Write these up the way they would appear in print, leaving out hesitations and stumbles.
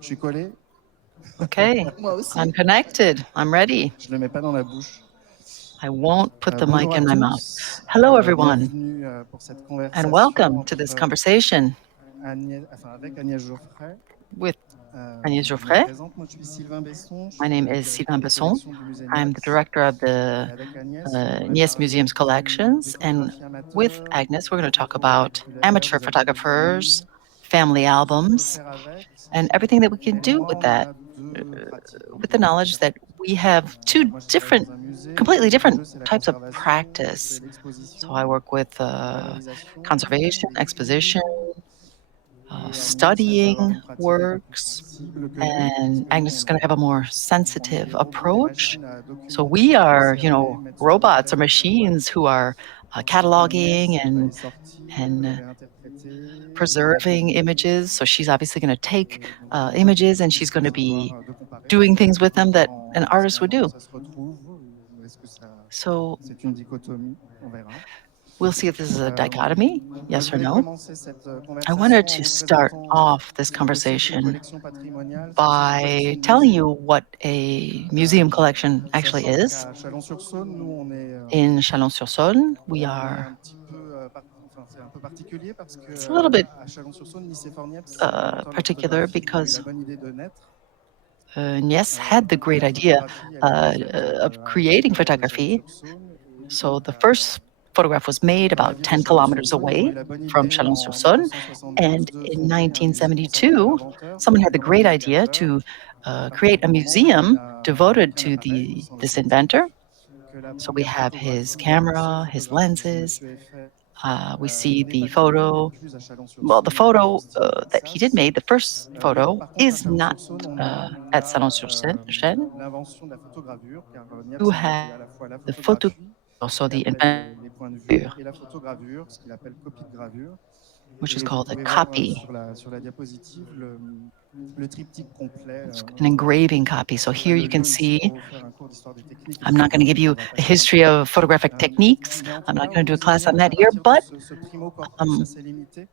Je suis collé. Okay, Moi aussi. I'm connected. I'm ready. Je le mets pas dans la bouche. I won't put the Bonjour mic à in my mouth. tous. Hello, everyone, Bienvenue pour cette and conversation welcome to this entre conversation avec Agnès Geoffray. with Agnes Je me Geoffray. présente, moi je suis Sylvain Besson, je My suis name le is directeur Sylvain des Besson. collections du musée I'm the Niepce. director of Et the avec Agnès, on aimerait Niès parler Museum's collections, des and photographies with amateurs, Agnes, we're going to des talk photos about populaires, amateur des albums de photographers, famille, family tout ce qu'on peut albums, faire avec. and everything that we can Elle et do moi, with on that, a deux pratiques with the knowledge that différentes. we have two Moi, je travaille different, dans un musée. completely different L'enjeu, c'est la types of conservation, c'est practice. So I l'exposition, work with la valorisation, conservation, l'écrit. exposition, Et Agnès, elle va avoir studying une pratique un peu plus works, sensible que nous, and puisque nous, Agnes is going to have a more on est sensitive des robots, des approach. machines à So documenter, we à are, conserver, mettre sur le robots or web, sur la toile. machines who are Tandis qu'Agnès, cataloging elle va les sortir, elle va and les réinterpréter, elle va les preserving corriger. images. So she's obviously going to take Et donc, on aura images and une she's going to histoire be de comparer doing things with pour them voir that an est-ce qu'à artist un would moment do. ça se retrouve ou est-ce que So c'est une dichotomie, on verra. we'll see if this is a Euh, dichotomy, Moi, je yes or voulais no. commencer cette I wanted conversation en to vous start présentant off this ce que c'est qu'une conversation collection patrimoniale. C'est aussi une collection by de telling musée. you what a museum collection actually Sachant is. qu'à Chalon-sur-Saône, nous, In Chalon-sur-Saône, we on est are, un petit peu, enfin, c'est un peu particulier parce que it's a little bit à Chalon-sur-Saône, Nice Fornieps, c'est l'inventeur de la particular photographie. Il a eu because la bonne idée de naître. Niès had the Et great la idea photographie, elle a été faite of à quelques creating kilomètres de photography. Chalon-sur-Saône. So the first photograph was made Dans la about ville de 10 kilometers Chalon-sur-Saône, ils ont eu away la bonne from idée en Chalon-sur-Saône. 1972 And de in fonder un musée consacré à 1972, l'inventeur someone had the comme un great idea navigateur. to À partir create a du moment où on museum a devoted fabriqué un to appareil sans this objectif, inventor. que la So we première have his photographie, la seule camera, his photographie que ce lenses. monsieur ait fait We see n'est the pas du tout, n'est photo. plus à Well, the Chalon-sur-Saône, mais photo existe en that he did Alsace. make, the first photo, Par contre, à is not Chalon-sur-Saône, on a at Chalon-sur-Saône. l'invention de la photogravure, car You Niepce inventait have à la fois la the photo, photographie, also qui the appelle les points de vue, inventor, et la photogravure, ce qu'il appelle copie de gravure. which is Et vous called a pouvez voir copy. sur la diapositive le triptyque complet. It's an engraving copy. So J'ai pas here le you can lieu ici see, pour vous faire un cours d'histoire des techniques de I'm not going to give photographie, you on va a passer un peu. history of photographic techniques. Mais en tout I'm not cas, au going to do a musée class on Niepce, that à here, partir de but ce primo corpus assez limité,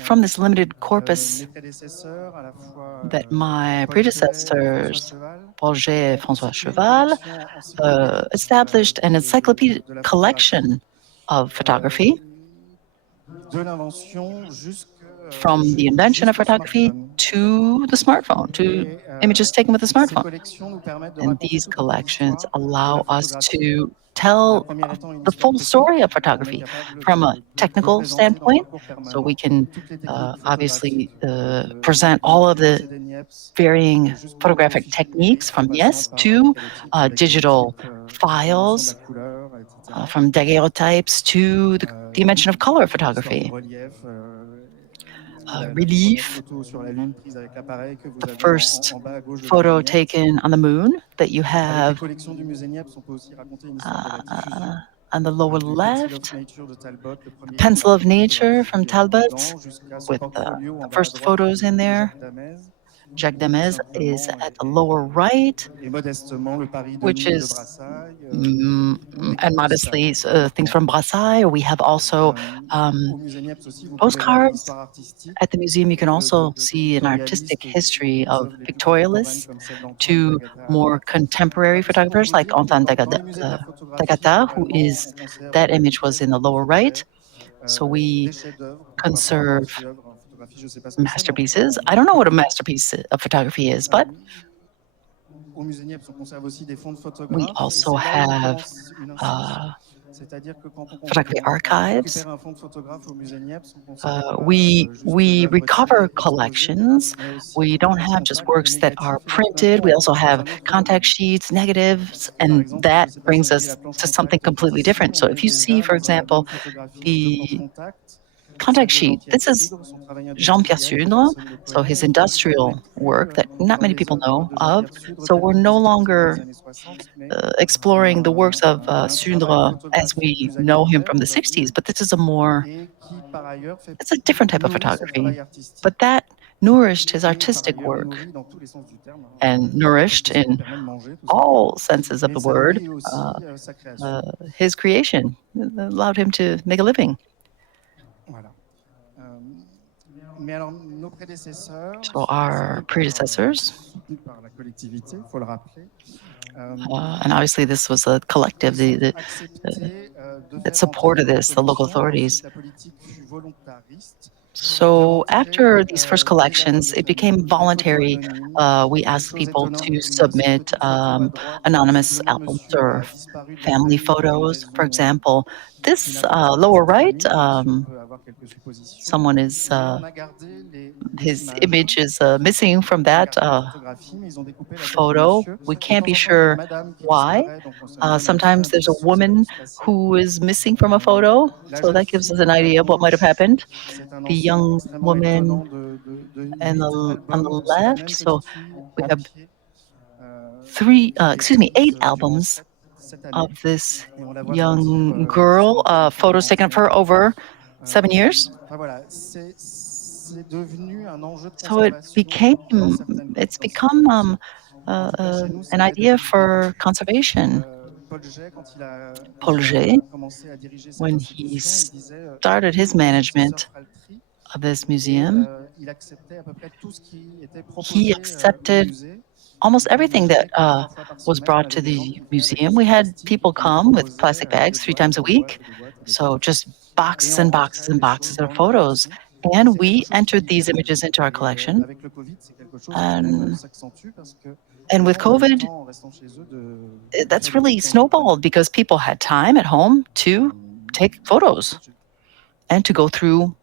from this limited corpus mes prédécesseurs, à la fois that my Paul Jay et François predecessors, Cheval, Paul Get ont and François constitué une Cheval, collection encyclopédique established an encyclopedic de la photographie, collection of euh, photography de l'invention from the invention of jusqu'au photography smartphone. to the smartphone, to Et images taken with the ces smartphone. collections nous permettent de And raconter these toute une collections histoire de la allow us photographie. to La tell première étant une the histoire full story technique, of on est photography capable from a de technical présenter dans standpoint. Parcours So we Permanent can toutes les techniques obviously photographiques, present all of du the procédé Niepce varying jusqu'au photographic fichier techniques numérique, en from passant yes par to daguerréotype, digital l'invention de la files, couleur, etc. from daguerreotypes to the invention of color L'histoire du photography, relief, la première relief, photo sur la Lune prise avec l'appareil que vous the avez first en bas à gauche de la photo vignette. taken on the moon that you Avec les have collections du musée Niepce, on peut aussi raconter une histoire de la diffusion on the lower du Pencil of left, Nature de Talbot, le the premier livre Pencil of de Nature from photographie Talbot blanc, jusqu'à ce with portfolio the en bas à first droite photos in de there. Jacques Damez, Jacques ou tout Demez is simplement at the lower right, et modestement le Paris de which nuit de is Brassailles, des and cartes postales modestly de temps en things temps. from Brassailles. We have also Au musée Niepce aussi, vous pouvez voir une postcards. histoire artistique At the museum, you can also de see an artistic pictorialistes history aux of œuvres les plus contemporaines pictorialists comme celle d'Antoine to more Dagata. contemporary Voilà, tout ça pour photographers vous like dire que Antoine dans les musées de la photographie, Dagata, who globalement, on is, conserve that des image was pièces in the d'art lower right. populaire, So we des chefs-d'œuvre, pourquoi pas, même conserve si œuvre en photographie, je ne sais pas ce que c'est, mais en tout cas, masterpieces. I don't know what a masterpiece of photography is, but au musée Niepce, on conserve aussi des fonds de we photographes, et also c'est là où have commence une institution. uh, C'est-à-dire que quand photography on archives. récupère un fonds de photographe au musée Niepce, on ne conserve pas juste We l'œuvre recover tirée, exposée, collections. mais aussi We toutes les don't pièces have just compactes, les works that are négatifs, et là tout d'un coup printed. We also on entre dans have un autre contact domaine. sheets, negatives, Par and exemple, je ne that sais pas si brings vous voyez la us planche to something contact qui est completely ici, different. So on est if you see, déjà for dans un album example, photographique de planches the contact. contact Celle de sheet, Jean-Pierre this is Cidre, son travail Jean-Pierre industriel, Sudre, personne ne le so connaît. his On n'est industrial plus work that not dans many les people œuvres know de of. Jean-Pierre Sudre So telles we're que no nous les connaissions dans les longer années 60, mais exploring the works of un travail Sudre as photographique we plus know him alimentaire, from on the va dire, 60s, but this is a more, et qui par ailleurs it's a different type of nourrit son photography. travail artistique But that nourished his et par artistic ailleurs work nourrit dans tous les sens du terme, and puisque nourished ça lui in permet de manger tout simplement. all senses of Mais the ça word nourrit aussi sa création. his creation. It allowed him to make a living. Voilà. Mais alors, nos prédécesseurs, So our predecessors, soutenus par la collectivité, il faut le rappeler, and obviously this was a collective ils ont the, accepté de that faire entrer supported dans la this, the local collection. Ensuite, authorities. la politique fut volontariste. Nous avons So after tiré these first des albums collections, de it famille, became des photos voluntary. anonymes, We des asked choses people étonnantes to comme cette submit petite photo à droite. anonymous Visiblement, albums monsieur or a disparu de la family famille pour une photos. For raison example, qui this n'appartient pas à lower cette right, famille, même si on peut avoir quelques suppositions. someone is Mais on a gardé les his images, image is missing from on a that gardé les photographies, mais ils ont découpé la tête de photo. monsieur. We De can't be temps en temps, il y a une sure madame qui why. disparaît, donc ça nous donne un petit Sometimes there's a indice sur ce qui a pu woman se passer. who is missing from a photo, La so jeune that gives fille us an dans la idea of what might have gauche, happened. c'est un The ensemble young extrêmement woman étonnant de and 8 on albums. the C'est la même left. So petite fille we en have pied qui est prise 8 durant albums cette année. of this Et on la voit grandir young sur girl. nos écrans Photos taken of immensément. her over 7 years. Enfin voilà, c'est devenu un enjeu de So it conservation became, dans certaines it's dans become certaines maisons. En tout cas, chez nous, ça an l'est idea depuis le début. for conservation. Paul Jay, quand Paul il Jay, a commencé à diriger cette when he institution, il disait started his mon prédécesseur management fera le tri, of this et museum, il acceptait à peu près tout ce qui était he proposé au accepted musée. almost On peut everything that imaginer que 3 fois par was semaine, on brought avait to des gens the qui venaient avec des museum. We sacs had plastiques et people qui nous come with proposaient plastic bags des three boîtes times et a des boîtes week. et des boîtes et des So boîtes. just Et boxes on and boxes rentrait and des boxes choses of dans nos photos. collections. Et And c'est quelque we chose entered qui, these images into our collection. avec le Covid, c'est quelque chose qui même And, s'accentue parce que and les with gens ont eu le COVID, temps, en restant chez eux, de faire that's des really petites encyclopédies snowballed because people had time at home to take photos d'objets. and to go through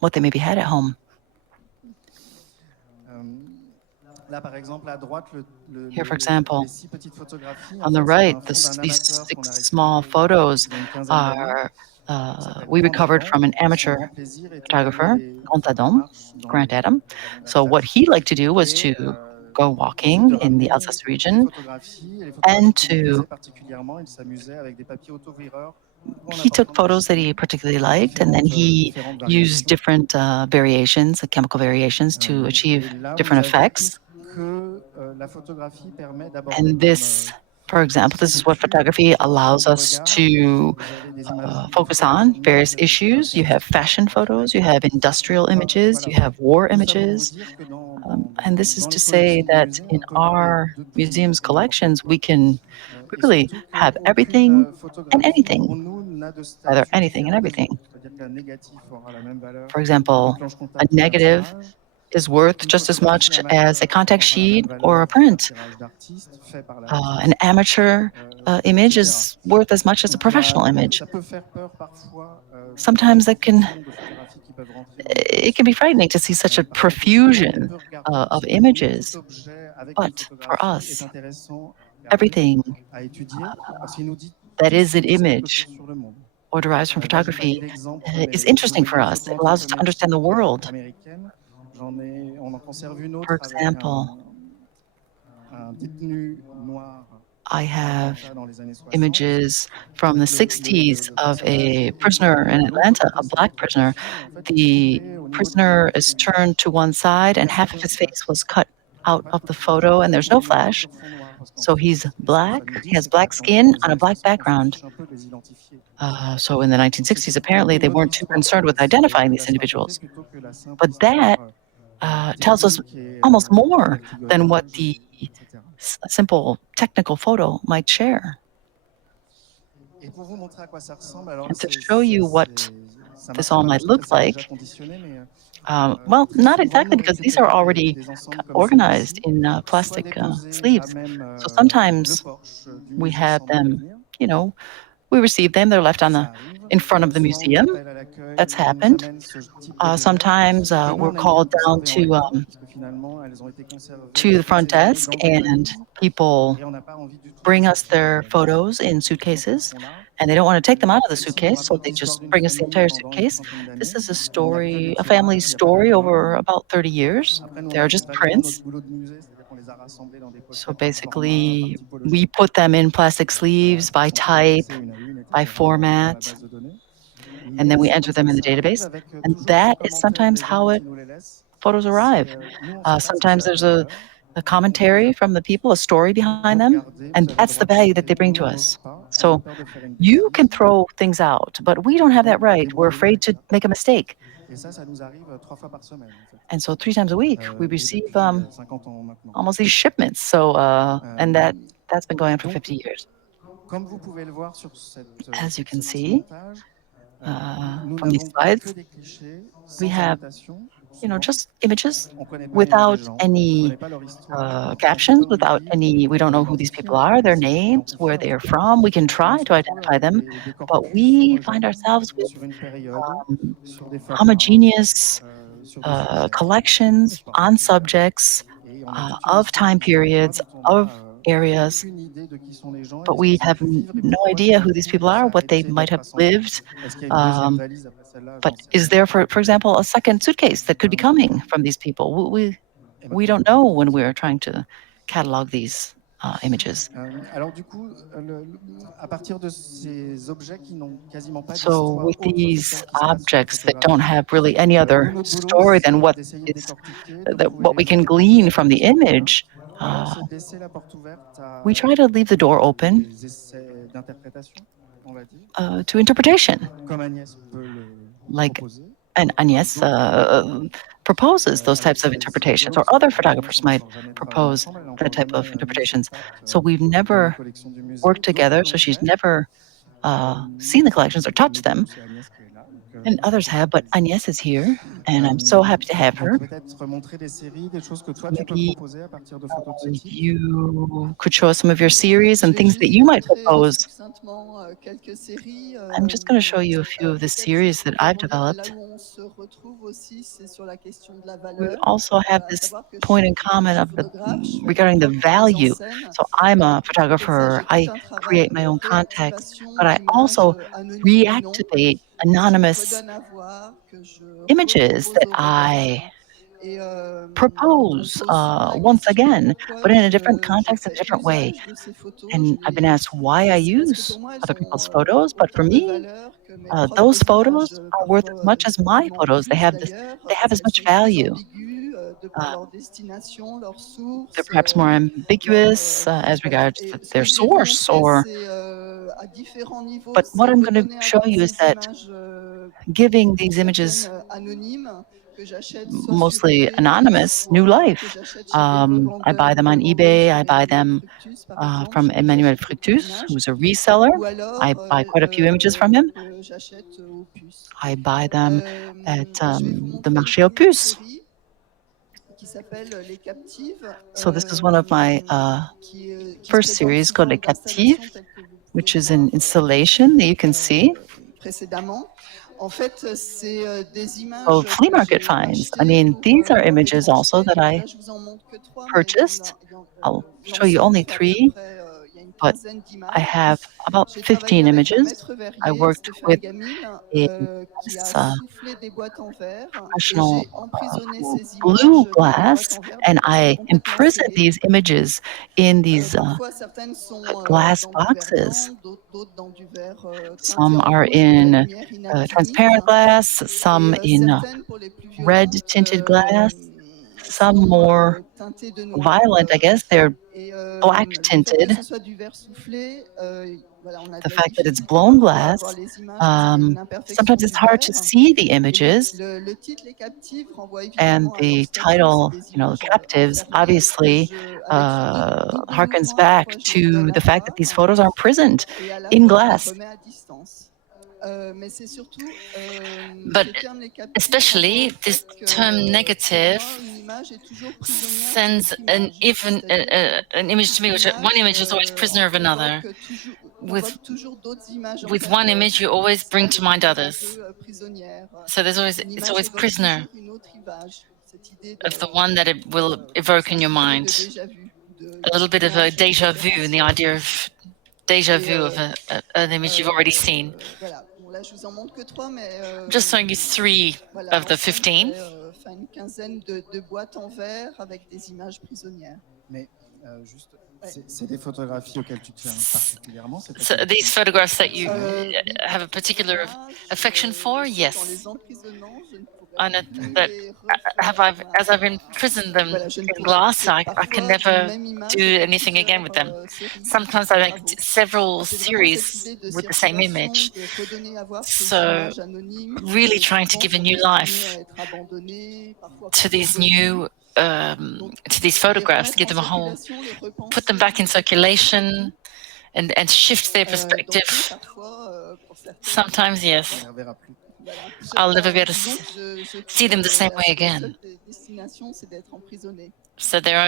what they maybe had at home. Là, par exemple, à droite, Here, for example, les 6 petites photographies, en on the fait, c'est right, un fonds d'un these amateur qu'on a 6 small récupéré photos il y a une quinzaine d'années, are qui s'appelle we Grand recovered Adam from an et son amateur grand plaisir était photographer, d'aller faire la Adam, marche dans Grant Adam. les canons So what d'Alsace he liked to do was et to go ensuite de walking in the ramener Alsace des region photographies et les and photographies qui lui to plaisaient particulièrement, il s'amusait avec des papiers auto-ouvrireurs ou en he took apportant des photos that he chimiques particularly avec liked, and then he différentes used variations. different variations, chemical variations, to Et achieve là, vous different avez tout ce effects. que la photographie permet d'aborder And this, for comme example, champ this is what d'étude, photography comme champ allows de us regard. to Vous avez des focus photographies on de mode, various des issues. You have photographies fashion photos, you portraits. have industrial Enfin, images, voilà. you have war Tout ça pour vous images. dire que And this is dans to les say collections du that musée, in on peut parler our de tout museum's et n'importe collections, quoi. we can Et really surtout have everything qu'aucune and photographie, anything, pour nous, n'a de rather statut anything and différent des everything. autres. C'est-à-dire qu'un négatif aura la même valeur For qu'une example, planche a contact ou qu'un negative tirage. is worth Une just as photographie much as a amateur contact aura la même sheet or a valeur qu'un print. tirage d'artiste fait par An l'artiste, amateur image etc. is worth as much as a Donc professional image. ça peut faire peur parfois de voir la Sometimes profusion de photographies qui peuvent rentrer dans nos it can collections. be frightening to see such a Par compétition, on profusion peut regarder of absolument tout images. objet avec une But for photographie est us, intéressant à regarder, everything à étudier, parce qu'il nous dit that tout ce is an qu'il sait quelque image chose sur le monde. or derives from Là, j'ai pas mis photography l'exemple, is mais vous interesting voyez for une us. photo It allows us to understand the anthropométrique world. américaine. On en conserve une For autre avec example, un détenu noir I à have Atlanta dans les années 60. images from the Donc 60s le of personnage a est prisoner tourné in de l'autre Atlanta, côté a de sa black prisoner. photographie et en fait il est The coupé au niveau prisoner is turned to one side, il n'y and a pas half of de his face was flash. cut Il n'y a out pas de of the flash. photo, and there's no Il est noir flash. sur fond noir parce qu'en So fait, he's ce que ça black, nous dit, he has c'est black qu'Atlanta, skin dans les on a années black 60, on s'en background. fiche un peu de les identifier. So in the Donc c'était 1960s, pour apparently, raconter they une autre weren't too histoire concerned pour with eux. C'était identifying de these la sympathie individuals. plutôt que la simple But that histoire tells us technique et almost more than what d'ergotage, the etc. simple technical photo might share. Et pour vous montrer à quoi ça ressemble, alors là, And to show you what ça this marche all pas might parce que look c'est déjà like, conditionné, mais well, très not souvent, exactly, nous because these are récupérons already des ensembles comme organized celui-ci, in soit plastic déposés à sleeves. même So le sometimes porche du we musée have sans nous them, prévenir. we receive them, they're left on Ça arrive. in front of the Souvent, on nous museum. appelle à l'accueil, That's on nous happened. amène ce type d'objet. Sometimes Et nous, we're on aime bien called le down conserver en lettres, puisque finalement, elles ont été conservées to the toutes front ces années desk, dans des and valises. people Et on n'a pas envie du tout de les bring us sortir their photos in de toute notre suitcases, façon-là. and they don't want to take them out of the Celle-ci nous suitcase, so raconte they l'histoire just d'une bring us the famille entire pendant une suitcase. trentaine This d'années. is a Il n'y a que des story, a family tirages, il n'y a pas story over d'album. about 30 years. Après, nous, on They a are fait just vaguement notre prints. boulot de musée, c'est-à-dire qu'on les a rassemblés dans des So pochettes par format, par basically, we typologie, put them in plastic sleeves qui by sont type, indexés une à une, by etc., dans la format, base de données. and Mais then we c'est enter comme ça them que in the ça arrive, database. avec And toujours ce that is commentaire sometimes des gens how qui nous les laissent. photos arrive. Nous, on ne sait pas si Sometimes ça a de there's la valeur. a On préfère commentary from the people, a story behind donc them, garder, vous and avez le that's droit the de value that jeter. they bring Nous, to on n'ose us. pas, on a So peur de faire une you can bêtise, throw things out, but we don't et have that donc on right. We're débrouille afraid avec to ça. make a mistake. Et ça nous arrive 3 fois par semaine, en fait, And so 3 times a week, we et receive, depuis 50 ans maintenant. almost these shipments. So, and Hem, that's been going on for donc 50 years. comme vous pouvez le voir sur As you can ce petit see, montage, nous from these n'avons que slides, des clichés, we sans have, annotation, souvent. just images On ne connaît pas les noms des without gens, on ne any connaît pas leur histoire. On peut captions, comme vous without dire, any, we don't know who these identifier people un are, peu, their essayer de names, where s'identifier un they're peu, from. We can mais on try se to retrouve identify avec them, des but corpus we find homogènes ourselves with sur une période, sur des formats, homogeneous sur des sujets, collections n'est-ce pas? on subjects Et on a toute une of histoire time derrière parfois periods, dont on of a areas, aucune idée de qui sont les gens et but de ce we qu'ils ont have pu vivre et no pourquoi idea sur le who these coup people are, ça a what they arrêté might d'être have à 100 ans. lived. Est-ce qu'il y a une deuxième Um, valise après celle-là? but J'en sais is rien. there, for example, a second suitcase that could be coming from these people? Et ben, We don't know when we're trying to catalog these images. alors du coup, à partir de ces objets qui n'ont quasiment pas So d'histoire with autre que these celle qui se passe sur la objects that don't photographie, have really any nous, other notre boulot, story than c'est what d'essayer de is décortiquer, de retrouver what les we gens can qui ont posé glean la from the question ou pas, image, ou alors c'est de laisser la porte ouverte we try to leave the door à open des essais d'interprétation, on va dire, to interpretation, comme Agnès peut le like, proposer, and comme Agnes d'autres photographers. proposes those Alors types of c'est interpretations, rigolo or parce other qu'avec Agnès, photographers on n'a might encore jamais travaillé propose ensemble, elle n'a that encore type jamais of mis ses interpretations. pattes So we've dans les never collections du musée. worked D'autres together. l'ont So she's fait, never seen the collections or touched mais du coup them, c'est Agnès qui est là, donc and moi ça me others fait have. très But plaisir. Agnes is here, and I'm so Euh, happy to have donc her. peut-être montrer des séries, des choses que toi tu peux Maybe proposer à partir de photos de ce type. you could show us some of your series Je and vais things that juste you might montrer propose. succinctement quelques séries. I'm just going to show you a few of the Peut-être series that pour I've rebondir, là developed. où on se retrouve aussi, c'est sur la question de la We valeur. also have À this savoir que point in je common suis of the photographe, je fais ma regarding the propre mise en value. scène. So I'm Et a à côté de ça, photographer. j'ai tout I un travail create my de own context, réactivation but I d'images also anonymes ou non reactivate que je anonymous redonne à voir, que je images repropose that au I regard. Et on me propose pose souvent la once question again, pourquoi but in a different je context, in a fais different way. usage de ces photos. And I've been asked why I C'est parce que use pour moi, elles other people's ont photos, but for autant de me, valeur que mes those propres images, photos are worth as parfois much as my probablement photos. plus d'ailleurs, They have parce as qu'elles much sont plus value. ambiguës de par leur destination, leur They're source, perhaps more ambiguous as bref. regards Et ce their que je vais vous source, montrer, or c'est à différents niveaux, but what c'est I'm going to redonner à show voir you is ces that images giving pour these certaines images, anonymes que j'achète soit sur mostly eBay, anonymous, new soit que life. j'achète chez des I buy revendeurs ou them on des eBay. vendeuses I comme buy Emmanuel them Fructus par exemple, from chez qui Emmanuel j'achète beaucoup Fructus, d'images, who's a reseller. ou I alors buy quite a few images from him. que j'achète au puce. I buy them at Je vais vous the montrer une marché aux première puces. série qui s'appelle Les Captives, So this is one of my qui se first présente series sous called Les forme Captives, d'installation telle que vous pouvez which le is an voir installation that you can see. précédemment. En fait, c'est des Oh, images flea que market j'ai finds. I achetées mean, pour these are leur images also étrangeté. that Donc I là, je vous en montre que trois, mais purchased. I'll show you only l'ensemble fait à peu 3, près, il y a une but quinzaine I d'images. have about J'ai travaillé 15 avec un images. maître I verrier, worked Stéphane with Gamine, a qui a uh, soufflé des boîtes en verre et professional j'ai emprisonné who ces blew images dans des boîtes glass, en verre, and donc elles sont I complètement imprisoned scellées. these images in these Parfois, certaines sont glass dans du verre boxes. blanc, d'autres dans du verre teinté Some en are rouge pour la in lumière inactinite. transparent glass, Et some in certaines, pour les plus red violentes, tinted glass, some sont more teintées de noir. violent, I guess. They're Et black le fait que tinted. ce soit du verre soufflé, voilà, on a The de la fact that it's difficulté blown parfois à voir glass, les images parce qu'il y a une sometimes imperfection it's du hard to verre. see the Et donc, images. le titre Les Captives renvoie And évidemment à leur the statut. C'est title, des the images captives, enfermées obviously avec ce double harkens mouvement. À la back fois, je les to donne the à fact that these voir photos are imprisoned et à la in fois, je les glass. remets à distance. Mais c'est surtout But ce terme Les Captives especially renvoie au this fait que term pour negative moi, une image est toujours prisonnière d'une sends autre an image. even C'est-à-dire an image to me, which one image is always prisoner of another. With convoque toujours d'autres images with one antérieures image, you qui always bring servent to de mind manière un others. peu prisonnière. So Une it's image always évoque prisoner toujours une autre image. Cette idée of the one that it will pour evoke in your simplifier, de mind. déjà vu, A little bit of a d'image deja vu, and the référentielle. idea of deja Et vu of an image you've already seen. voilà. Bon, là, je vous en montre que trois, mais I'm just showing you 3 voilà, of the l'ensemble 15. fait une quinzaine de boîtes en verre avec des images prisonnières. Mais juste C'est des photographies auxquelles tu tiens particulièrement, c'est ta So these collection? photographs that you Oui, have a particular affection for? Dans Yes. les emprisonnements, je ne pourrais And plus that les as I've imprisoned them voilà, je ne in pourrais glass, I parfois can d'une never même image do faire anything again with them. plusieurs, séries Sometimes I de make travaux. several C'est vraiment cette series idée de with the same circulation, image. de redonner à voir ces So images anonymes qui, really trying to souvent give a sont new destinées life à être abandonnées, parfois to par these d'autres élus. new Donc, to these les photographs, remettre give en them a whole, circulation, les put them repenser back in d'une certaine circulation, perspective. and shift their Donc oui, perspective. parfois, pour certaines, Sometimes, On yes, les reverra plus. voilà, I'll never be able to disons que je see them pourrais, the same way la again. seule destination, c'est d'être emprisonné. So their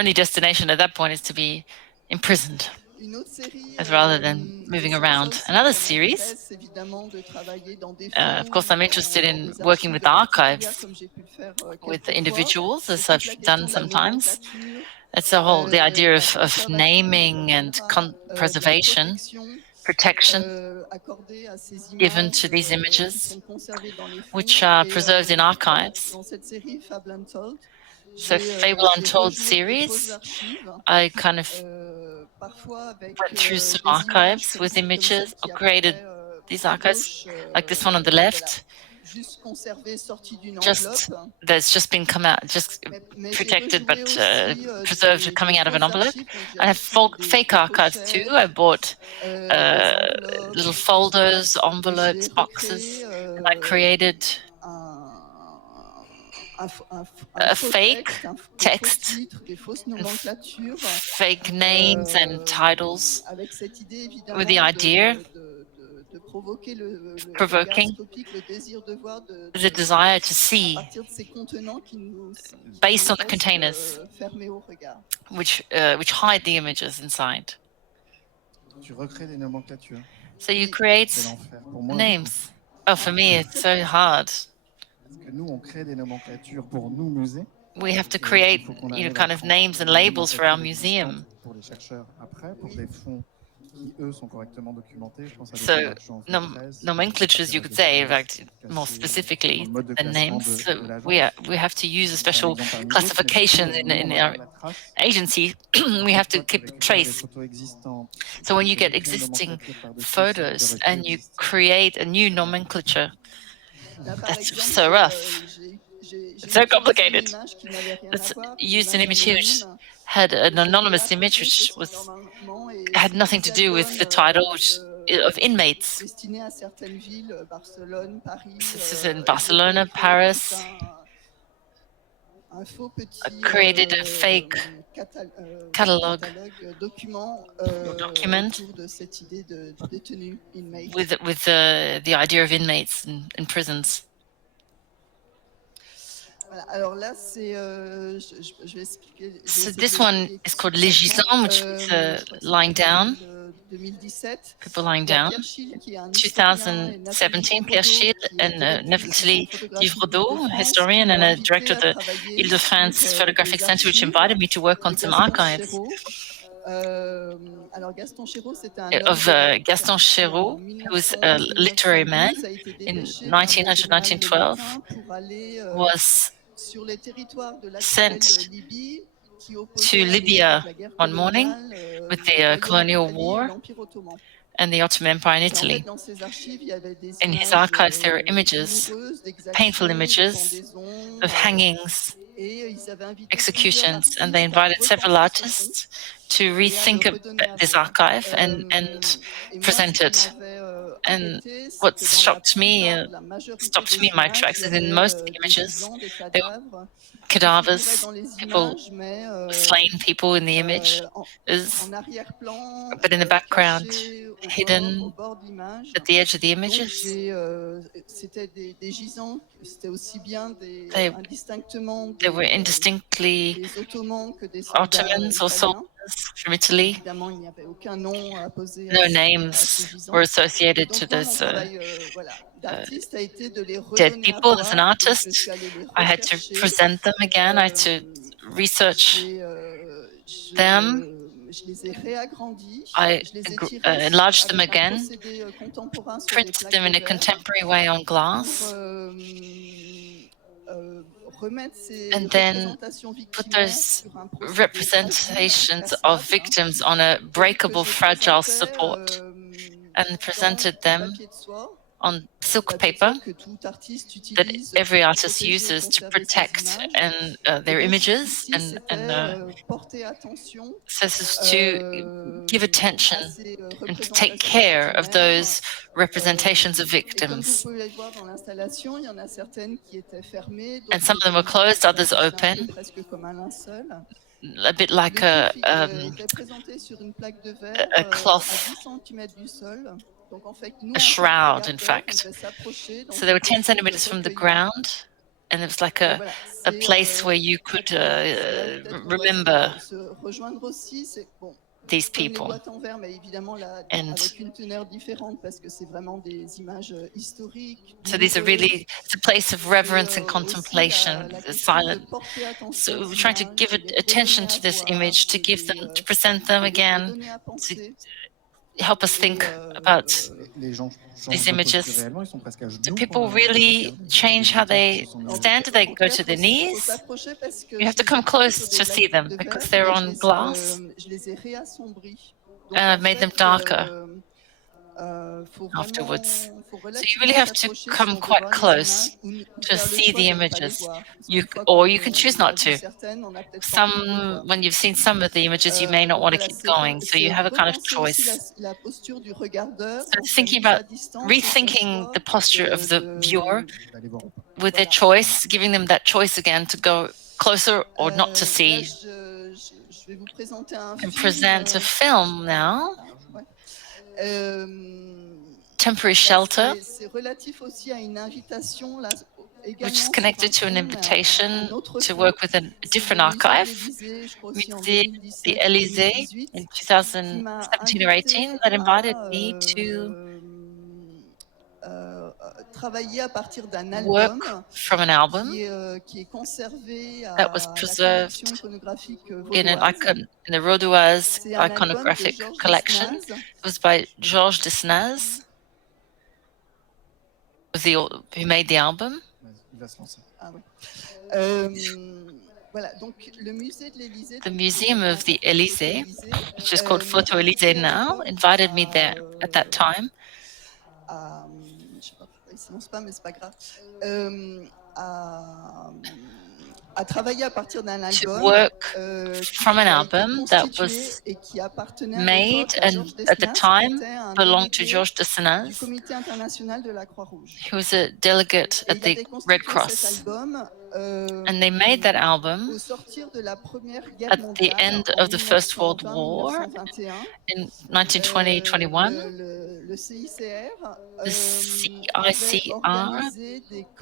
only destination at that point is to be imprisoned, Une autre série, as rather than moving around. aussi, Another ça series. m'intéresse évidemment de travailler dans des Of course, I'm interested dans in des working with archives particulières, archives, comme j'ai pu le faire with quelquefois. individuals, C'est as toute I've la question done de la sometimes. nomenclature, It's the idea la of conservation naming des and œuvres, de la preservation, protection, protection accordée à ces given images to these qui images, sont conservées dans les fonds. which are Et preserved in voilà, archives. dans cette série Fable Untold, So Fable j'ai Untold rejoué des fausses series, archives, I kind of parfois avec went through some des images archives with comme images celle or qui created apparaît these à archives, gauche, like this one on the voilà, left. juste conservée, sortie d'une Just enveloppe. that's just been come out, just Mais j'ai protected rejoué but aussi preserved des coming out of an fausses envelope. archives, donc j'ai I have acheté fake des archives too. I pochettes, bought des enveloppes, little des choses comme ça. folders, Et j'ai envelopes, recréé boxes, and I created a faux fake texte, des fausses text, titres, des fausses nomenclatures, fake names and titles, avec cette idée with the évidemment idea de provoquer le regard provoking scopique, le désir de voir the desire to à see partir de ces contenants qui nous based on the restent containers fermés au regard. which hide the images inside. Tu recrées des nomenclatures. So you Oui. create C'est l'enfer pour moi. names. Oh, for me, it's so hard. Parce que nous, on crée des nomenclatures pour nos musées. We have to Et create, il faut qu'on you know, arrive à kind of transformer names and les labels for our nomenclatures museum. existantes pour les chercheurs après, pour des fonds qui, eux, sont correctement documentés. Je pense à des So, fonds d'agence de presse, nomenclatures, you could say, in fact, more classés specifically dans le mode de than classement names. de So l'agence. we have to use a C'est un special exemple parmi d'autres, mais classification du coup, in on a our la trace. agency. We have to Toi, tu keep a récupères des trace. photos existantes, So when tu you get recrées une existing nomenclature par-dessus, ça photos aurait pu and you exister. create a new nomenclature, Là, par that's exemple, so rough. j'ai It's so utilisé complicated. une image qui n'avait rien It's à voir, une used an image image which anonyme. had an Que j'ai anonymous fait image which apprécier normalement, et had c'est nothing une to do with the hexagone, title of inmates. destiné à certaines villes, Barcelone, Paris. This is in et Barcelona, j'ai créé Paris. un faux I petit created a fake catalogue document document autour de cette idée de détenu inmate. with the idea of inmates in prisons. Voilà, alors là, c'est, je vais expliquer. So this one is called Les Gisants, which is lying down, 2017. people lying Il y a down. Pierre Schill, qui est un historien, et 2017, Pierre Schill and Nathalie Livredeau, Livredeau, historian and a director of the Île-de-France Ile-de-France Photographic Center, which invited me to work on some archives alors Gaston Chéreau, c'était un of Gaston Chéreau, who was a literary man in 1912, was sur les territoires de sent Libye, qui to Libya one morning with the colonial war and the Ottoman Empire in Italy. In his archives, there are images, painful images of hangings, executions, and they invited several artists to rethink this archive and present it. And what stopped me in my tracks is in most of the images, there were cadavers, people, slain people in the image, but in the background, hidden at the edge of the images, they were indistinctly Ottomans or soldiers from Italy. No names were associated to those dead people. As an artist, I had to present them again. I had to research them. I enlarged them again, printed them in a contemporary way on glass, and then put those representations of victims on a breakable, fragile support and presented them on silk paper that every artist uses to protect and their images and so as to give attention and to take care of those representations of victims. And some of them were closed, others open, a bit like a cloth, a shroud, in fact. So they were 10 centimeters from the ground, and it was like a place where you could remember these people. And so these are really, it's a place of reverence and contemplation, silent. So we're trying to give attention to this image, to give them, to present them again, to help us think about these images. Do people really change how they stand? Do they go to their knees? You have to come close to see them because they're on glass. And I've made them darker afterwards. So you really have to come quite close to see the images. Or you can choose not to. When you've seen some of the images, you may not want to keep going. So you have a kind of choice. So thinking about rethinking the posture of the viewer with their choice, giving them that choice again to go closer or not to see. And present a film now. Temporary shelter, which is connected to an invitation to work with a different archive, Museum, the Élysée, in 2017 or 18, that invited me to work from an album that was preserved in the Vaudoise iconographic collection. It was by Georges Desnaz, who made the album. The Museum of the Élysée, which is called Photo Élysée now, invited me there at that time. To work from an album that was made and at the time belonged to Georges Desnaz, who was a delegate at the Red Cross. And they made that album at the end of the First World War in 1920-21. The CICR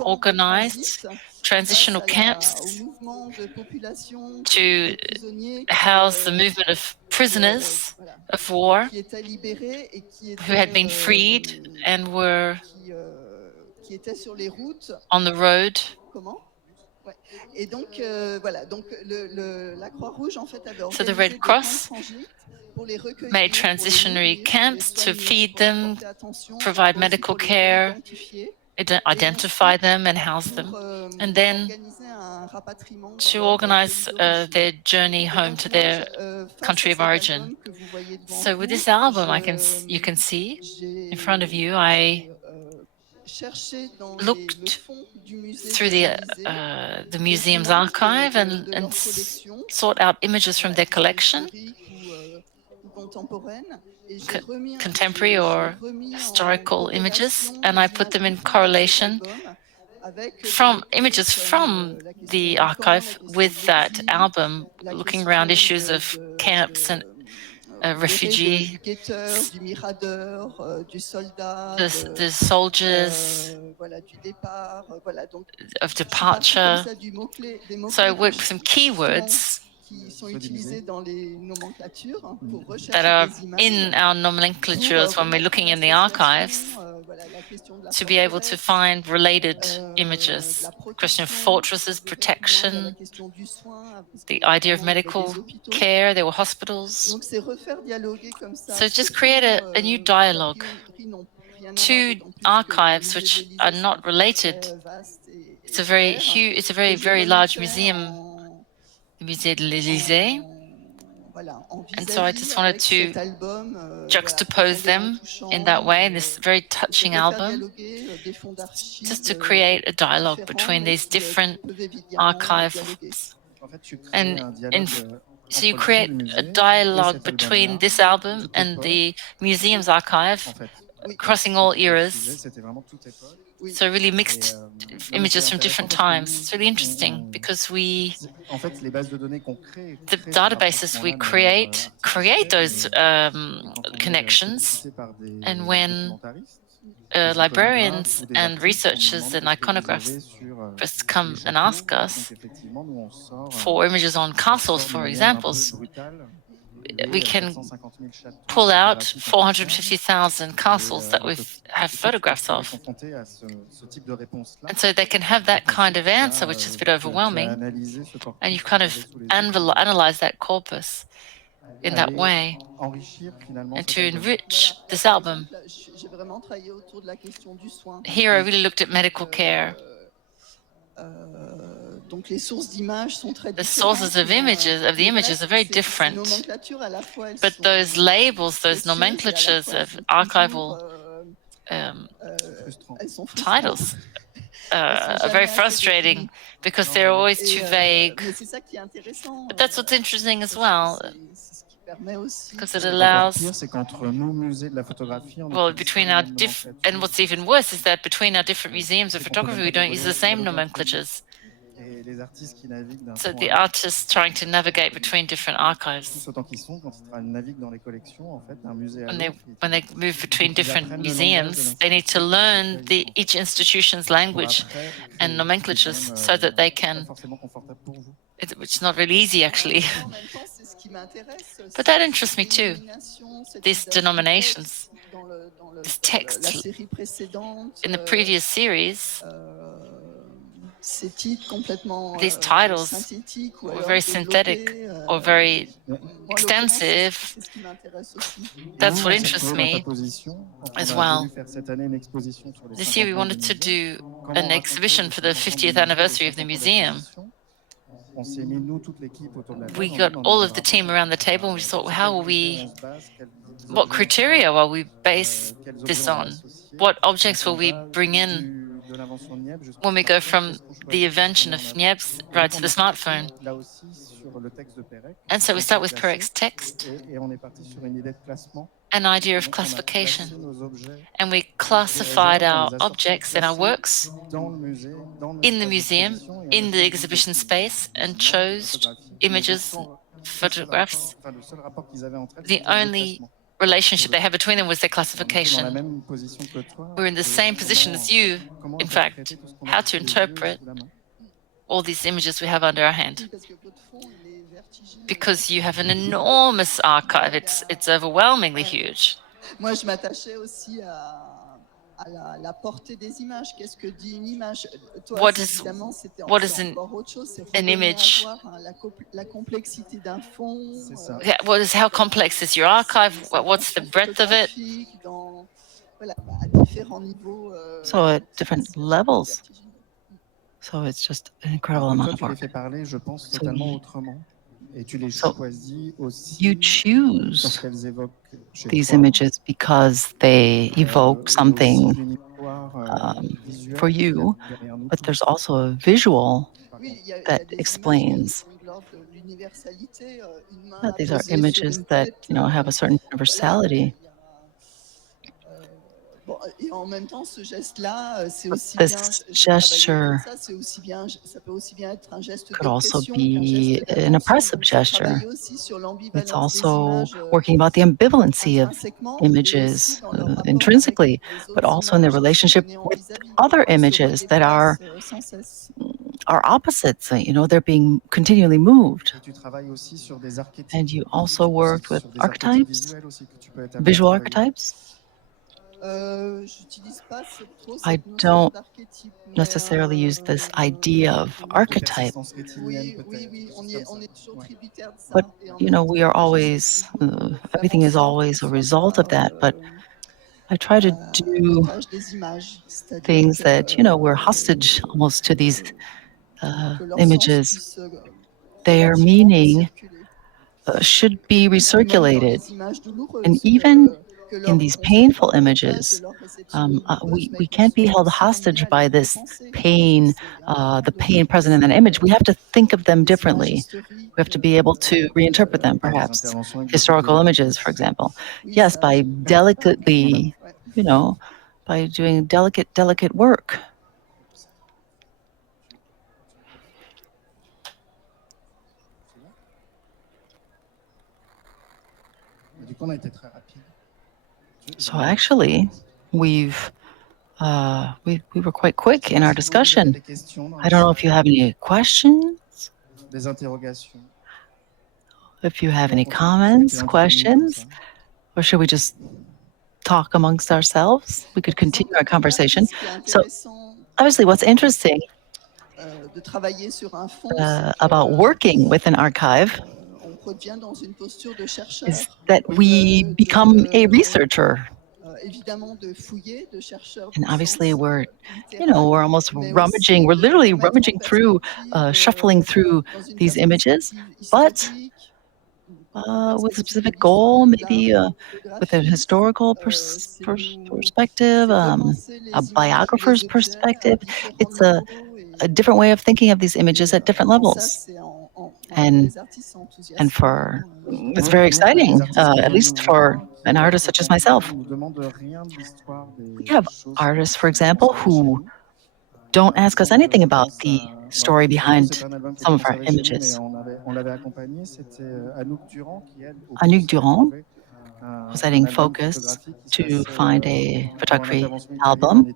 organized transitional camps to house the movement of prisoners of war who had been freed and were on the road. So the Red Cross made transitionary camps to feed them, provide medical care, identify them and house them, and then to organize their journey home to their country of origin. So with this album, you can see in front of you, I looked through the museum's archive and sought out images from their collection, contemporary or historical images, and I put them in correlation from images from the archive with that album, looking around issues of camps and refugees, the soldiers of departure. So I worked with some keywords that are in our nomenclatures when we're looking in the archives to be able to find related images. The question of fortresses, protection, the idea of medical care, there were hospitals. So just create a new dialogue. Two archives which are not related It's a very huge, it's a very, very large museum, the Musée de l'Élysée. And so I just wanted to juxtapose them in that way, in this very touching album, just to create a dialogue between these different archives. And so you create a dialogue between this album and the museum's archive, crossing all eras. So really mixed images from different times. It's really interesting because the databases we create those connections, and when librarians and researchers and iconographers come and ask us for images on castles, for examples, we can pull out 450,000 castles that we have photographs of. And so they can have that kind of answer, which is a bit overwhelming. And you kind of analyze that corpus in that way, and to enrich this album. Here I really looked at medical care. The sources of the images are very different, but those labels, those nomenclatures of archival titles are very frustrating because they're always too vague. But that's what's interesting as well, because it allows, well, between our and what's even worse is that between our different museums of photography, we don't use the same nomenclatures. So the artists trying to navigate between different archives. When they move between different museums, they need to learn each institution's language and nomenclatures so that they can, which is not really easy actually. But that interests me too, these denominations, this text. In the previous series, these titles were very synthetic or very extensive. That's what interests me as well. This year we wanted to do an exhibition for the 50th anniversary of the museum. We got all of the team around the table and we thought, what criteria will we base this on? What objects will we bring in when we go from the invention of Niepce right to the smartphone? And so we start with Perec's text, an idea of classification. And we classified our objects and our works in the museum, in the exhibition space, and chose images, photographs. The only relationship they had between them was their classification. We're in the same position as you, in fact, how to interpret all these images we have under our hand. Because you have an enormous archive, it's overwhelmingly huge. Moi, je m'attachais aussi à la portée des images. Qu'est-ce que dit une image? What is encore autre chose. an image? La complexité d'un fond. How complex is your archive? What's the breadth of it? So at different levels. So it's just an incredible amount of work. So you choose these images because they evoke something for you, but there's also a visual that explains that these are images that, have a certain universality. This gesture could also be an oppressive gesture. It's also working about the ambivalency of images intrinsically, but also in their relationship with other images that are opposites. They're being continually moved. And you also worked with archetypes, visual archetypes. I don't necessarily use this idea of archetype, but we are always, everything is always a result of that. But I try to do l'otage des images, c'est-à-dire things que, that, we're hostage almost to these que leur sens images. puisse, Their relativement meaning recirculer. should be Et même dans recirculated. les images And douloureuses, even que in leur these on fait painful pas otage de images, leur réception douloureuse, mais we qu'on can't be soit held aussi amené hostage à les by this repenser. pain, C'est important the de pain present in that replacer, image. We have to think of them les differently. images We have historiques, to be able to reinterpret them, Par des perhaps. interventions avec beaucoup de Historical images, for délicatesse. example. oui, Yes, ça, by delicately, ouais. by doing delicate work. Du coup, on a été très rapide. So actually, we were quite quick in our discussion. I don't know if you have any questions, Des interrogations. if you have any comments, questions, or should we just talk amongst ourselves? We could continue our conversation. Ce qui est So intéressant, obviously what's interesting de travailler sur un fond, c'est about que, working with an archive on redevient dans une posture de is chercheur that et we become a researcher. évidemment de fouiller, de chercheur And dans le obviously sens, we're littéral, almost mais rummaging, aussi we're de literally remettre en rummaging through, perspective, shuffling through dans une these images, perspective but historique, with a perspective de specific l'histoire goal, de l'art maybe et de la with a photographie. historical C'est perspective, repenser a les images et biographer's les objets à perspective. différents It's a niveaux different way of thinking of these images at different ça, levels. c'est pour And les artistes, c'est and enthousiasmant. for it's very exciting, at least for an artist such as myself. We have artists, for example, who don't ask us anything about the story behind some of our images. Anouk Durand was adding focus to find a photography album.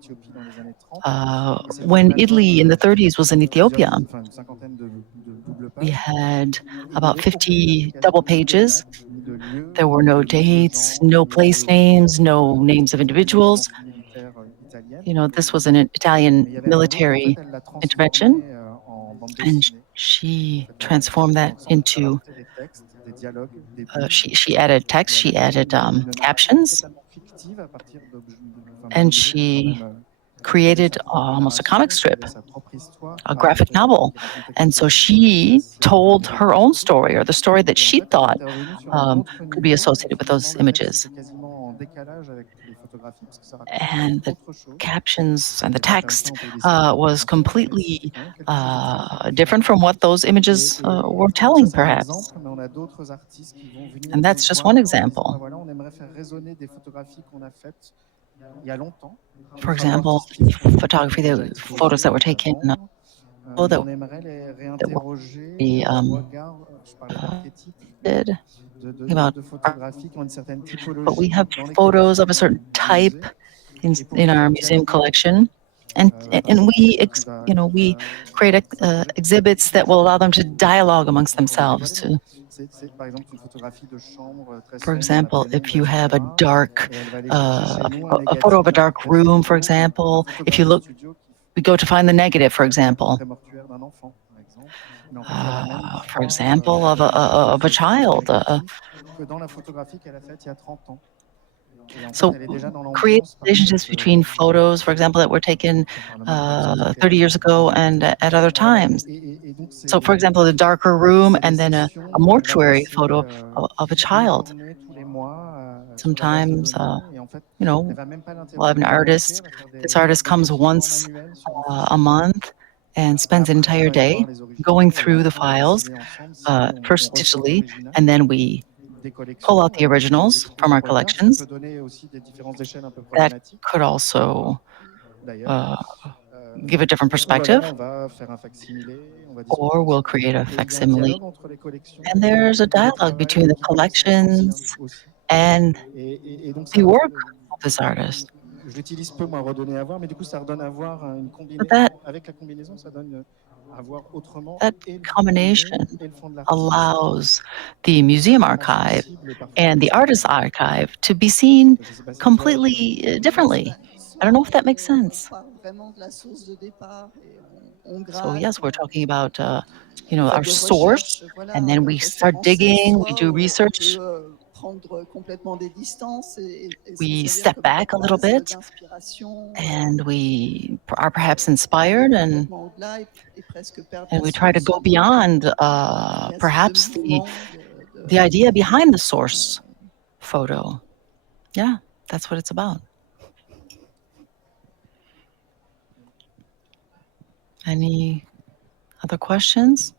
When Italy in the 30s was in Ethiopia, we had about 50 double pages. There were no dates, no place names, no names of individuals. This was an Italian military intervention, and she transformed that into. She added text, she added captions, and she created almost a comic strip, a graphic novel. And so she told her own story, or the story that she thought could be associated with those images. And the captions and the text was completely different from what those images were telling, perhaps. And that's just one example. For example, photos that were taken that were about, but we have photos of a certain type in our museum collection, and we create exhibits that will allow them to dialogue amongst themselves. For example, if you have a photo of a dark room, for example, if you look, we go to find the negative, for example. Of a child. So create relationships between photos, for example, that were taken 30 years ago and at other times. So, for example, the darker room and then a mortuary photo of a child. Sometimes, we'll have an artist. This artist comes once a month and spends an entire day going through the files, first digitally, and then we pull out the originals from our collections. That could also give a different perspective. Or we'll create a facsimile. And there's a dialogue between the collections and the work of this artist. But that combination allows the museum archive and the artist's archive to be seen completely differently. I don't know if that makes sense. So yes, we're talking about our source, and then we start digging, we do research, prendre complètement des distances et s'en We servir step comme back a little base bit d'inspiration, and we are perhaps pour aller inspired complètement au-delà et presque perdre and la we try to source. go beyond Il y a ce perhaps mouvement the idea behind the euh, source photo. Yeah, that's what it's about. Any other questions?